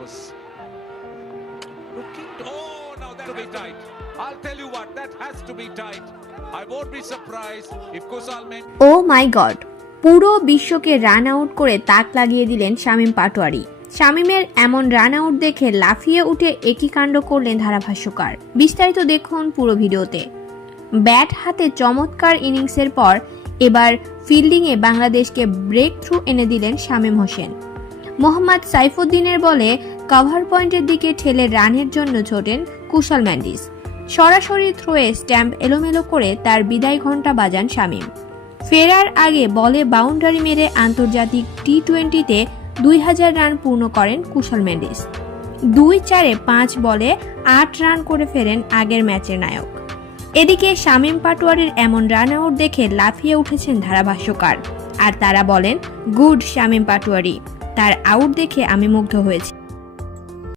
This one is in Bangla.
was looking to, oh now that to be tight. I'll tell you what that has to be tight. I won't be surprised if Kusal Mendis ও মাই গড পুরো বিশ্বকে রান আউট করে তাক লাগিয়ে দিলেন শামীম পাটোয়ারি। শামীমের এমন রান আউট দেখে লাফিয়ে উঠে একই কাণ্ড করলেন ধারাভাষ্যকার। বিস্তারিত দেখুন পুরো ভিডিওতে। ব্যাট হাতে চমৎকার ইনিংসের পর এবার ফিল্ডিংয়ে বাংলাদেশকে ব্রেক থ্রু এনে দিলেন শামীম হোসেন। মোহাম্মদ সাইফুদ্দিনের বলে কভার পয়েন্টের দিকে ঠেলে রানের জন্য ছোটেন কুশল ম্যান্ডিস। সরাসরি থ্রোয়ে স্ট্যাম্প এলোমেলো করে তার বিদায় ঘণ্টা বাজান শামীম। ফেরার আগে বলে বাউন্ডারি মেরে আন্তর্জাতিক টি টোয়েন্টিতে দুই হাজার রান পূর্ণ করেন কুশল মেন্ডিস দুই চারে পাঁচ বলে আট রান করে ফেরেন আগের ম্যাচের নায়ক। এদিকে শামীম পাটোয়ারির এমন রান আউট দেখে লাফিয়ে উঠেছেন ধারাভাষ্যকার। আর তারা বলেন, গুড শামীম পাটোয়ারি। তার আউট দেখে আমি মুগ্ধ হয়েছি।